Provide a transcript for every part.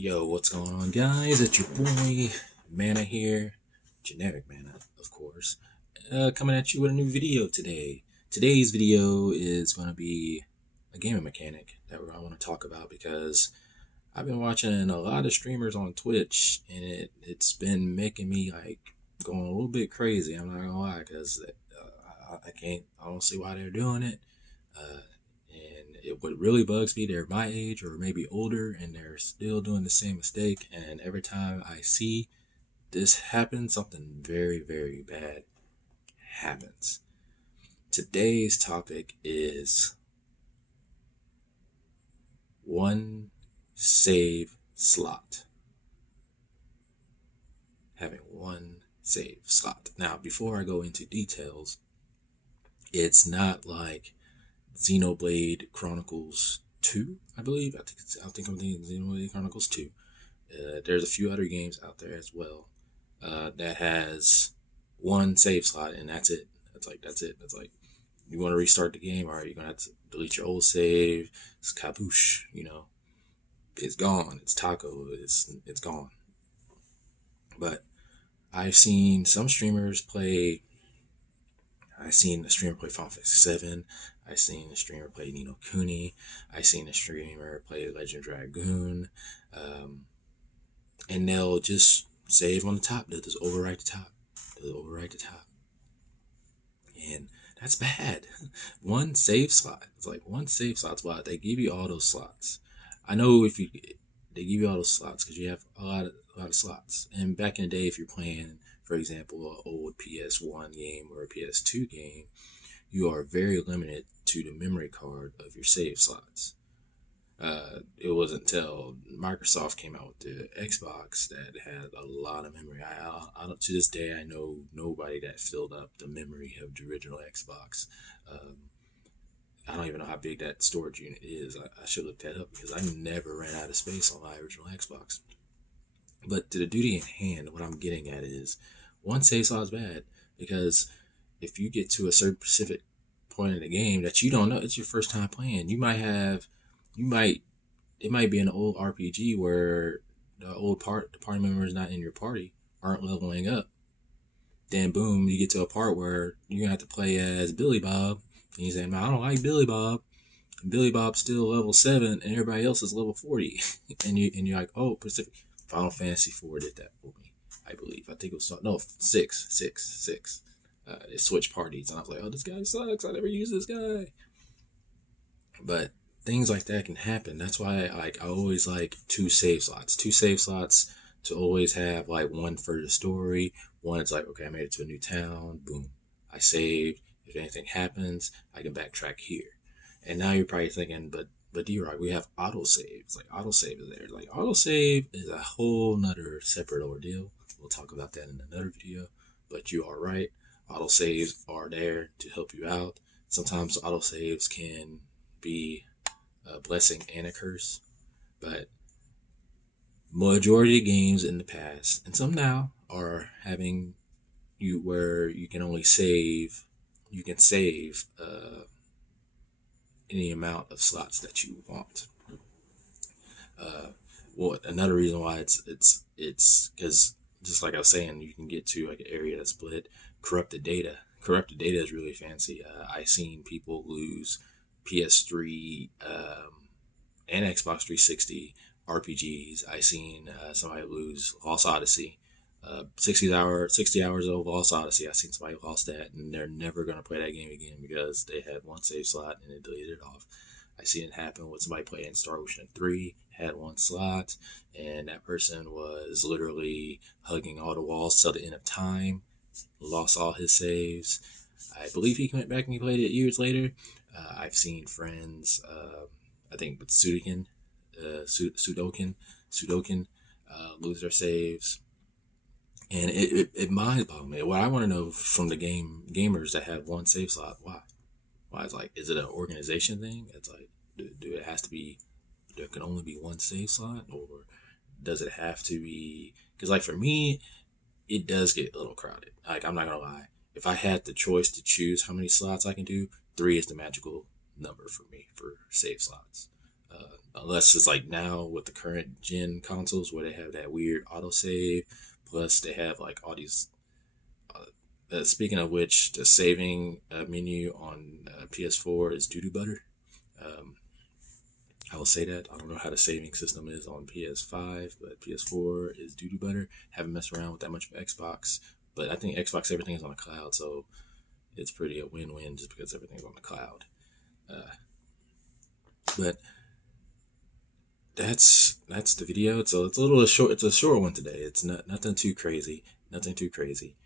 Yo, what's going on, guys? It's your boy Mana here, generic Mana, of course. Coming at you with a new video today. Today's video is going to be a gaming mechanic that I want to talk about because I've been watching a lot of streamers on Twitch, and it's been making me like going a little bit crazy. I'm not gonna lie, because I don't see why they're doing it. What really bugs me, they're my age or maybe older, and they're still doing the same mistake. And every time I see this happen, something very, very bad happens. Today's topic is one save slot. Having one save slot. Now, before I go into details, it's not like Xenoblade Chronicles 2, I believe. I think I'm thinking Xenoblade Chronicles 2. There's a few other games out there as well that has one save slot, and that's it. That's it. That's like, you want to restart the game, all right, you're going to have to delete your old save. It's kaboosh, It's gone. It's taco. It's gone. But I've seen some streamers play. I've seen a streamer play Final Fantasy 7. I've seen a streamer play Nino Kuni. I've seen a streamer play Legend Dragoon. And they'll just save on the top. They'll just overwrite the top. And that's bad. One save slot. It's like one save slot's why they give you all those slots. I know they give you all those slots because you have a lot of slots. And back in the day, if you're playing, for example, an old PS1 game or a PS2 game, you are very limited to the memory card of your save slots. It wasn't until Microsoft came out with the Xbox that had a lot of memory. To this day, I know nobody that filled up the memory of the original Xbox. I don't even know how big that storage unit is. I should look that up because I never ran out of space on my original Xbox. But to the duty in hand, what I'm getting at is one save slot is bad because if you get to a certain specific point in the game that you don't know, it's your first time playing. It might be an old RPG where the party members not in your party aren't leveling up. Then boom, you get to a part where you're gonna have to play as Billy Bob, and you say, "Man, I don't like Billy Bob." And Billy Bob's still level 7, and everybody else is level 40, and you're like, "Oh, Pacific." Final Fantasy 4 did that for me, I believe. I think it was six. They switched parties, and I was like, "Oh, this guy sucks. I never use this guy." But things like that can happen. That's why I always like two save slots to always have, like, one for the story. One, it's like, okay, I made it to a new town, boom, I saved. If anything happens, I can backtrack here. And now you're probably thinking, but D-Rock, we have autosave. It's like autosave is there. Like, autosave is a whole nother separate ordeal. We'll talk about that in another video. But you are right. Autosaves are there to help you out. Sometimes autosaves can be a blessing and a curse. But majority of games in the past, and some now, are having you where you can only save. You can save any amount of slots that you want. Another reason why it's because, just like I was saying, you can get to like an area that's split. Corrupted data is really fancy. I've seen people lose PS3 and Xbox 360 RPGs. I seen somebody lose Lost Odyssey. 60 hours of Lost Odyssey. I seen somebody lost that, and they're never gonna play that game again because they had one save slot and they deleted it off. I seen it happen with somebody playing Star Ocean 3, had one slot, and that person was literally hugging all the walls till the end of time, lost all his saves. I believe he went back and he played it years later. I've seen friends, I think with Sudokin, lose their saves. And it mind boggles me. What I want to know from the gamers that have one save slot, why? Why? It's like, is it an organization thing? It's like, do it has to be, there can only be one save slot, or does it have to be? Because, like, for me, it does get a little crowded. Like, I'm not gonna lie. If I had the choice to choose how many slots I can do, 3 is the magical number for me for save slots. unless it's like now with the current gen consoles where they have that weird autosave. Plus, they have like all these. Speaking of which, the saving menu on PS4 is doo doo butter. Um, I will say that. I don't know how the saving system is on PS5, but PS4 is doo doo butter. Haven't messed around with that much of Xbox, but I think Xbox everything is on the cloud, so it's pretty a win win just because everything's on the cloud. Uh, but that's the video. It's a little short. It's a short one today. It's not nothing too crazy. Nothing too crazy.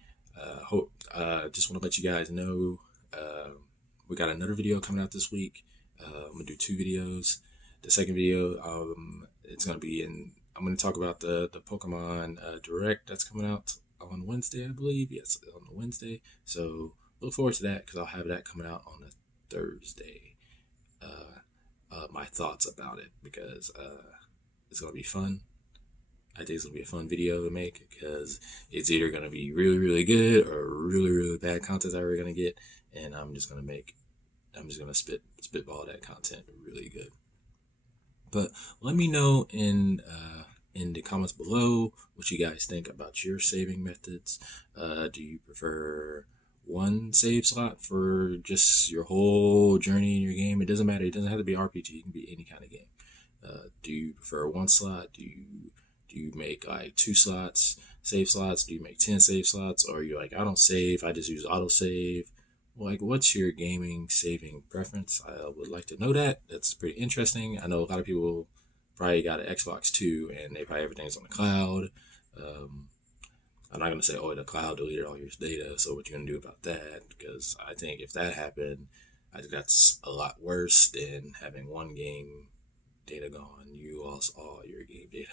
Hope just want to let you guys know we got another video coming out this week. I'm gonna do two videos. The second video, it's gonna be in. I'm gonna talk about the Pokemon Direct that's coming out on Wednesday, I believe. Yes, on Wednesday. So look forward to that because I'll have that coming out on a Thursday. My thoughts about it because it's gonna be fun. I think it's gonna be a fun video to make because it's either gonna be really really good or really really bad content that we're gonna get, and I'm just gonna spitball that content really good. But let me know in the comments below what you guys think about your saving methods. Do you prefer one save slot for just your whole journey in your game? It doesn't matter. It doesn't have to be RPG. It can be any kind of game. Do you prefer one slot? Do you make like two slots, save slots? Do you make 10 save slots? Or you're like, I don't save, I just use autosave? Like, what's your gaming saving preference? I would like to know that. That's pretty interesting. I know a lot of people probably got an Xbox too, and they probably everything's on the cloud. Um, I'm not gonna say, oh, the cloud deleted all your data. So what you gonna do about that? Because I think if that happened, I think that's a lot worse than having one game data gone. You lost all your game data.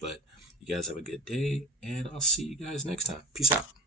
But you guys have a good day, and I'll see you guys next time. Peace out.